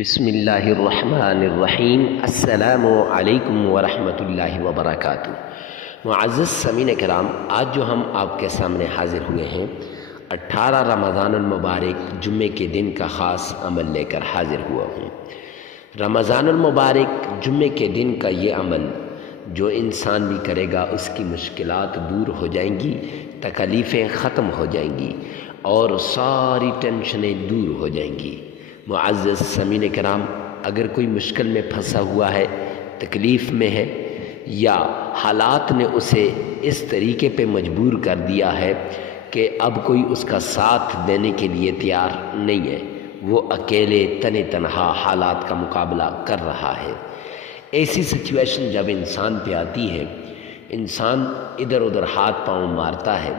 بسم اللہ الرحمن الرحیم۔ السلام علیکم ورحمۃ اللہ وبرکاتہ۔ معزز سامعین کرام، آج جو ہم آپ کے سامنے حاضر ہوئے ہیں 18 رمضان المبارک جمعے کے دن کا خاص عمل لے کر حاضر ہوا ہوں۔ رمضان المبارک جمعے کے دن کا یہ عمل جو انسان بھی کرے گا اس کی مشکلات دور ہو جائیں گی، تکلیفیں ختم ہو جائیں گی اور ساری ٹینشنیں دور ہو جائیں گی۔ معزز سامعین کرام، اگر کوئی مشکل میں پھنسا ہوا ہے، تکلیف میں ہے، یا حالات نے اسے اس طریقے پہ مجبور کر دیا ہے کہ اب کوئی اس کا ساتھ دینے کے لیے تیار نہیں ہے، وہ اکیلے تن تنہا حالات کا مقابلہ کر رہا ہے، ایسی سچویشن جب انسان پہ آتی ہے، انسان ادھر ادھر ہاتھ پاؤں مارتا ہے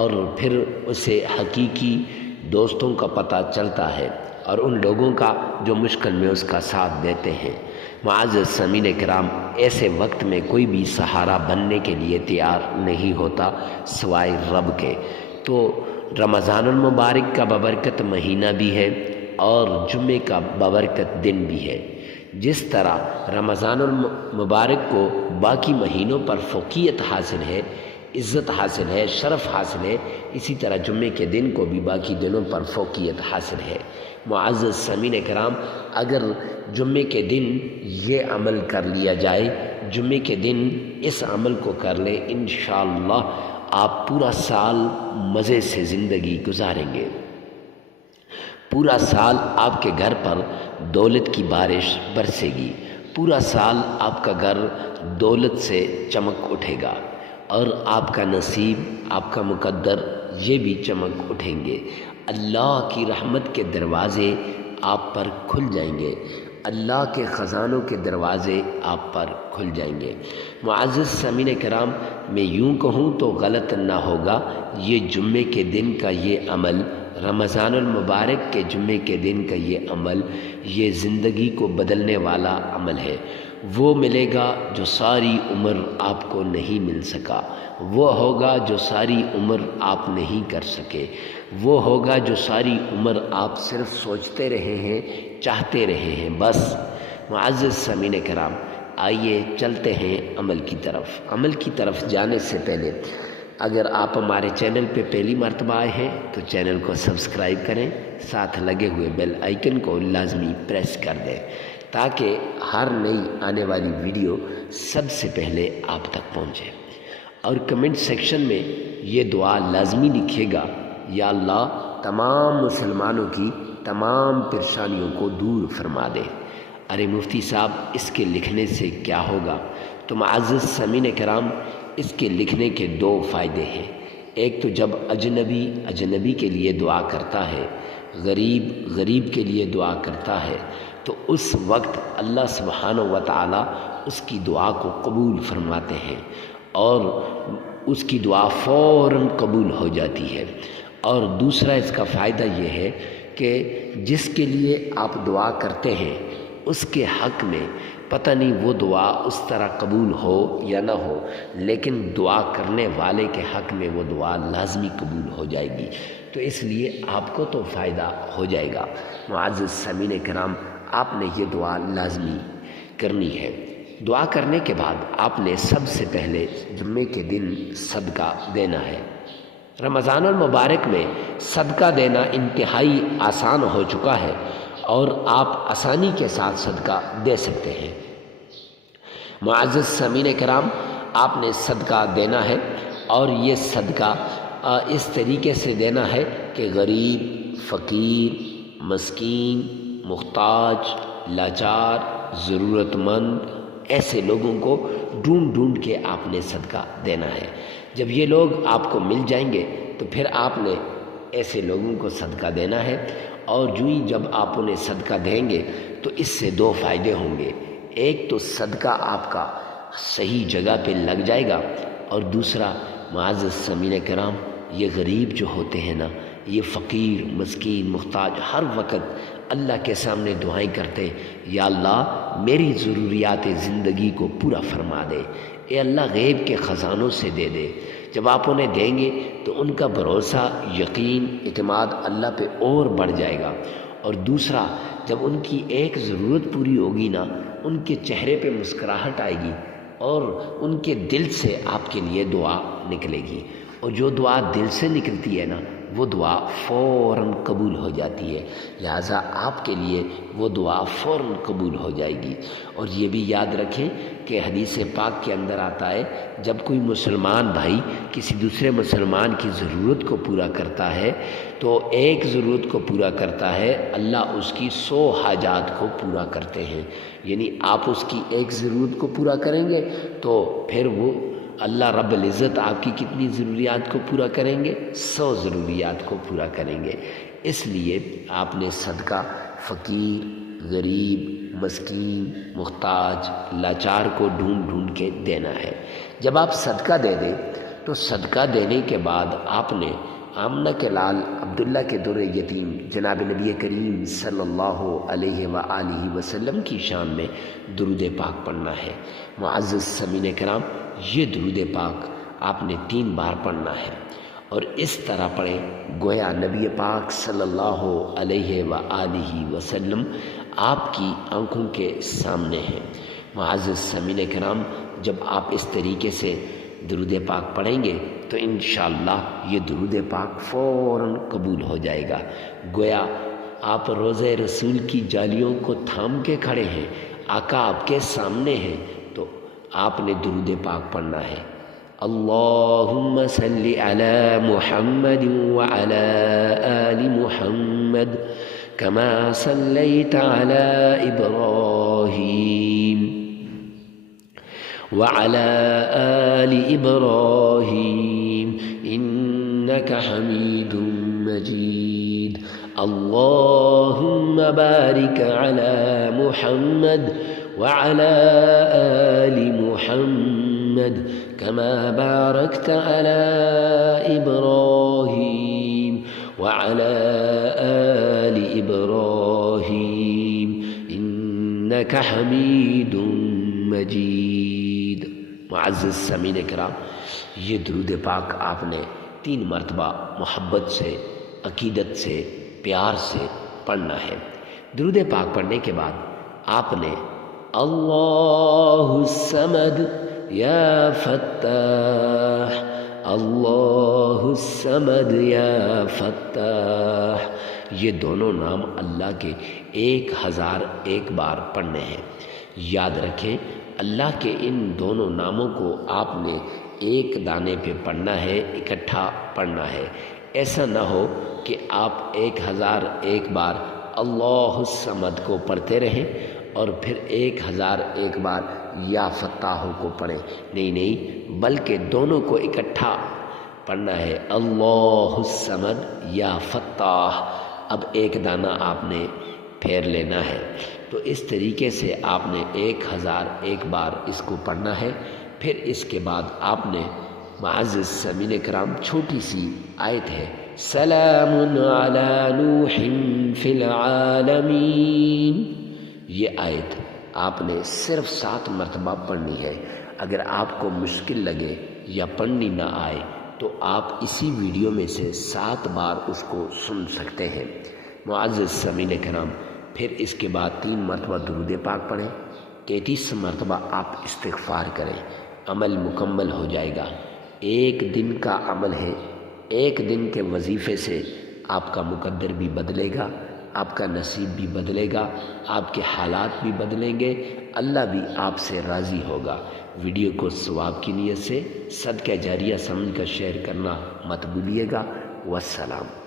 اور پھر اسے حقیقی دوستوں کا پتہ چلتا ہے اور ان لوگوں کا جو مشکل میں اس کا ساتھ دیتے ہیں۔ معزز سامعین کرام، ایسے وقت میں کوئی بھی سہارا بننے کے لیے تیار نہیں ہوتا سوائے رب کے۔ تو رمضان المبارک کا بابرکت مہینہ بھی ہے اور جمعے کا بابرکت دن بھی ہے۔ جس طرح رمضان المبارک کو باقی مہینوں پر فوقیت حاصل ہے، عزت حاصل ہے، شرف حاصل ہے، اسی طرح جمعے کے دن کو بھی باقی دنوں پر فوقیت حاصل ہے۔ معزز سامعین کرام، اگر جمعے کے دن یہ عمل کر لیا جائے، جمعے کے دن اس عمل کو کر لیں، انشاءاللہ آپ پورا سال مزے سے زندگی گزاریں گے۔ پورا سال آپ کے گھر پر دولت کی بارش برسے گی، پورا سال آپ کا گھر دولت سے چمک اٹھے گا اور آپ کا نصیب، آپ کا مقدر یہ بھی چمک اٹھیں گے۔ اللہ کی رحمت کے دروازے آپ پر کھل جائیں گے، اللہ کے خزانوں کے دروازے آپ پر کھل جائیں گے۔ معزز سامعین کرام، میں یوں کہوں تو غلط نہ ہوگا، یہ جمعے کے دن کا یہ عمل، رمضان المبارک کے جمعے کے دن کا یہ عمل، یہ زندگی کو بدلنے والا عمل ہے۔ وہ ملے گا جو ساری عمر آپ کو نہیں مل سکا، وہ ہوگا جو ساری عمر آپ نہیں کر سکے، وہ ہوگا جو ساری عمر آپ صرف سوچتے رہے ہیں، چاہتے رہے ہیں بس۔ معزز سامعین کرام، آئیے چلتے ہیں عمل کی طرف۔ عمل کی طرف جانے سے پہلے اگر آپ ہمارے چینل پہ پہلی مرتبہ آئے ہیں تو چینل کو سبسکرائب کریں، ساتھ لگے ہوئے بیل آئیکن کو لازمی پریس کر دیں تاکہ ہر نئی آنے والی ویڈیو سب سے پہلے آپ تک پہنچے۔ اور کمنٹ سیکشن میں یہ دعا لازمی لکھیے گا، یا اللہ تمام مسلمانوں کی تمام پریشانیوں کو دور فرما دے۔ ارے مفتی صاحب، اس کے لکھنے سے کیا ہوگا؟ تو معزز سامعین کرام، اس کے لکھنے کے دو فائدے ہیں۔ ایک تو جب اجنبی کے لیے دعا کرتا ہے، غریب کے لیے دعا کرتا ہے، تو اس وقت اللہ سبحانہ و تعالی اس کی دعا کو قبول فرماتے ہیں اور اس کی دعا فوراً قبول ہو جاتی ہے۔ اور دوسرا اس کا فائدہ یہ ہے کہ جس کے لیے آپ دعا کرتے ہیں اس کے حق میں پتہ نہیں وہ دعا اس طرح قبول ہو یا نہ ہو، لیکن دعا کرنے والے کے حق میں وہ دعا لازمی قبول ہو جائے گی، تو اس لیے آپ کو تو فائدہ ہو جائے گا۔ معزز سامعین کرام، آپ نے یہ دعا لازمی کرنی ہے۔ دعا کرنے کے بعد آپ نے سب سے پہلے جمعے کے دن صدقہ دینا ہے۔ رمضان المبارک میں صدقہ دینا انتہائی آسان ہو چکا ہے اور آپ آسانی کے ساتھ صدقہ دے سکتے ہیں۔ معزز سامعین کرام، آپ نے صدقہ دینا ہے اور یہ صدقہ اس طریقے سے دینا ہے کہ غریب، فقیر، مسکین، محتاج، لاچار، ضرورت مند، ایسے لوگوں کو ڈھونڈ کے آپ نے صدقہ دینا ہے۔ جب یہ لوگ آپ کو مل جائیں گے تو پھر آپ نے ایسے لوگوں کو صدقہ دینا ہے، اور جو ہی جب آپ انہیں صدقہ دیں گے تو اس سے دو فائدے ہوں گے۔ ایک تو صدقہ آپ کا صحیح جگہ پہ لگ جائے گا، اور دوسرا معزز سامعین کرام، یہ غریب جو ہوتے ہیں نا، یہ فقیر، مسکین، محتاج، ہر وقت اللہ کے سامنے دعائیں کرتے، یا اللہ میری ضروریات زندگی کو پورا فرما دے، اے اللہ غیب کے خزانوں سے دے دے۔ جب آپ انہیں دیں گے تو ان کا بھروسہ، یقین، اعتماد اللہ پہ اور بڑھ جائے گا۔ اور دوسرا، جب ان کی ایک ضرورت پوری ہوگی نا، ان کے چہرے پہ مسکراہٹ آئے گی اور ان کے دل سے آپ کے لیے دعا نکلے گی، اور جو دعا دل سے نکلتی ہے نا وہ دعا فوراً قبول ہو جاتی ہے، لہٰذا آپ کے لیے وہ دعا فوراً قبول ہو جائے گی۔ اور یہ بھی یاد رکھیں کہ حدیث پاک کے اندر آتا ہے، جب کوئی مسلمان بھائی کسی دوسرے مسلمان کی ضرورت کو پورا کرتا ہے تو ایک ضرورت کو پورا کرتا ہے، اللہ اس کی 100 حاجات کو پورا کرتے ہیں۔ یعنی آپ اس کی ایک ضرورت کو پورا کریں گے تو پھر وہ اللہ رب العزت آپ کی کتنی ضروریات کو پورا کریں گے؟ 100 ضروریات کو پورا کریں گے۔ اس لیے آپ نے صدقہ فقیر، غریب، مسکین، محتاج، لاچار کو ڈھونڈ ڈھونڈ کے دینا ہے۔ جب آپ صدقہ دے دیں تو صدقہ دینے کے بعد آپ نے آمنہ کے لال عبداللہ کے در یتیم جناب نبی کریم صلی اللہ علیہ وآلہ وسلم کی شان میں درود پاک پڑھنا ہے۔ معزز سامعین کرام، یہ درود پاک آپ نے 3 بار پڑھنا ہے، اور اس طرح پڑھیں گویا نبی پاک صلی اللہ علیہ وآلہ وسلم آپ کی آنکھوں کے سامنے ہیں۔ معزز سامعین کرام، جب آپ اس طریقے سے درود پاک پڑھیں گے تو انشاءاللہ یہ درود پاک فوراً قبول ہو جائے گا، گویا آپ روضہ رسول کی جالیوں کو تھام کے کھڑے ہیں، آقا آپ کے سامنے ہیں، تو آپ نے درود پاک پڑھنا ہے۔ اللہم صلی علی محمد وعلی آل محمد کما صلیت علی ابراہیم وعلى آل إبراهيم إنك حميد مجيد اللهم بارك على محمد وعلى آل محمد كما باركت على إبراهيم وعلى آل إبراهيم إنك حميد مجيد۔ معزز سامعین کرام، یہ درود پاک آپ نے 3 مرتبہ محبت سے، عقیدت سے، پیار سے پڑھنا ہے۔ درود پاک پڑھنے کے بعد آپ نے اللہ الصمد یا فتاح، اللہ الصمد یا فتاح، یہ دونوں نام اللہ کے 1001 بار پڑھنے ہیں۔ یاد رکھیں اللہ کے ان دونوں ناموں کو آپ نے ایک دانے پہ پڑھنا ہے، اکٹھا پڑھنا ہے۔ ایسا نہ ہو کہ آپ 1001 بار اللہ الصمد کو پڑھتے رہیں اور پھر 1001 بار یا فتاح کو پڑھیں، نہیں، بلکہ دونوں کو اکٹھا پڑھنا ہے، اللہ الصمد یا فتاح۔ اب ایک دانہ آپ نے پھیر لینا ہے، تو اس طریقے سے آپ نے 1001 بار اس کو پڑھنا ہے۔ پھر اس کے بعد آپ نے معزز سامعین کرام چھوٹی سی آیت ہے، سلام علی نوح فی العالمین، یہ آیت آپ نے صرف 7 مرتبہ پڑھنی ہے۔ اگر آپ کو مشکل لگے یا پڑھنی نہ آئے تو آپ اسی ویڈیو میں سے 7 بار اس کو سن سکتے ہیں۔ معزز سامعین کرام، پھر اس کے بعد 3 مرتبہ درود پاک پڑھیں، 33 مرتبہ آپ استغفار کریں، عمل مکمل ہو جائے گا۔ 1 دن کا عمل ہے، 1 دن کے وظیفے سے آپ کا مقدر بھی بدلے گا، آپ کا نصیب بھی بدلے گا، آپ کے حالات بھی بدلیں گے، اللہ بھی آپ سے راضی ہوگا۔ ویڈیو کو ثواب کی نیت سے صدقہ جاریہ سمجھ کر شیئر کرنا مت بھولیے گا۔ والسلام۔